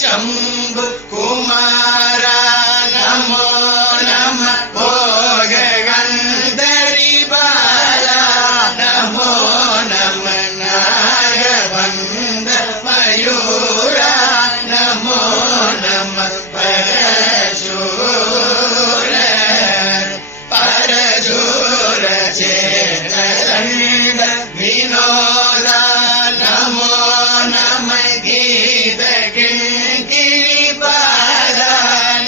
शंभु कुमार नमो नम भोग गंधरी बाला नमो नम नागबंध मयूरा नमो नम परशूर परशूर चेतरंड विनोदा नमो नम गीत किंकिरीपादा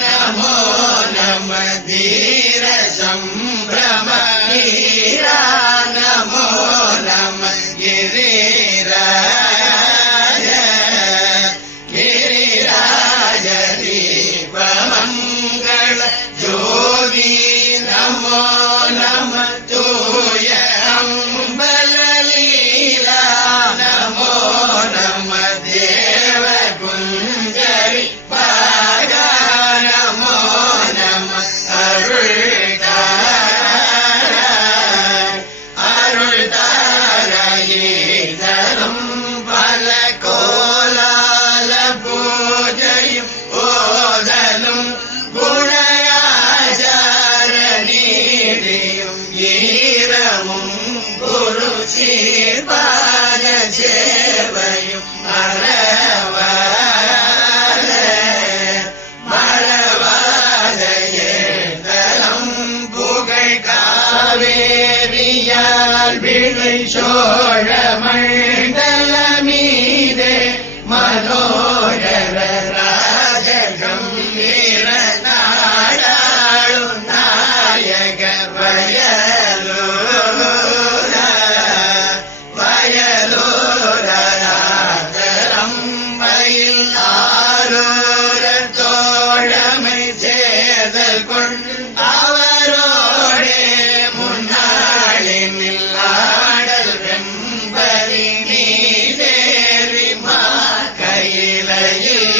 नमो नम धीर संभ्रम हीरा नमो नम गिरिराज गिरिराज दीप मंगल ज्योति नमो नम तूय अम्बल लीला नमो नम देव कुंजरी पागा नमो नम अरुळतारा ईदलं फलकोलाल पूजयं ओदलं गुणयाचरणीयं ईरमुं गुरु श्रीपाद सेवयं மரவாதலம் புகழ் காவேரியால் விளை சோழ மண்டல மீதே மனோகர ராஜ கம்பீர நாடாளும் நாயக வயலூர வயலூரநாதரம் மயில் ஆரூர தோழமை சேதல் கொண்டு அவரோடே முன்னாளினில் ஆடல் வெம்பரி நீ தேவி மா கையிலையில்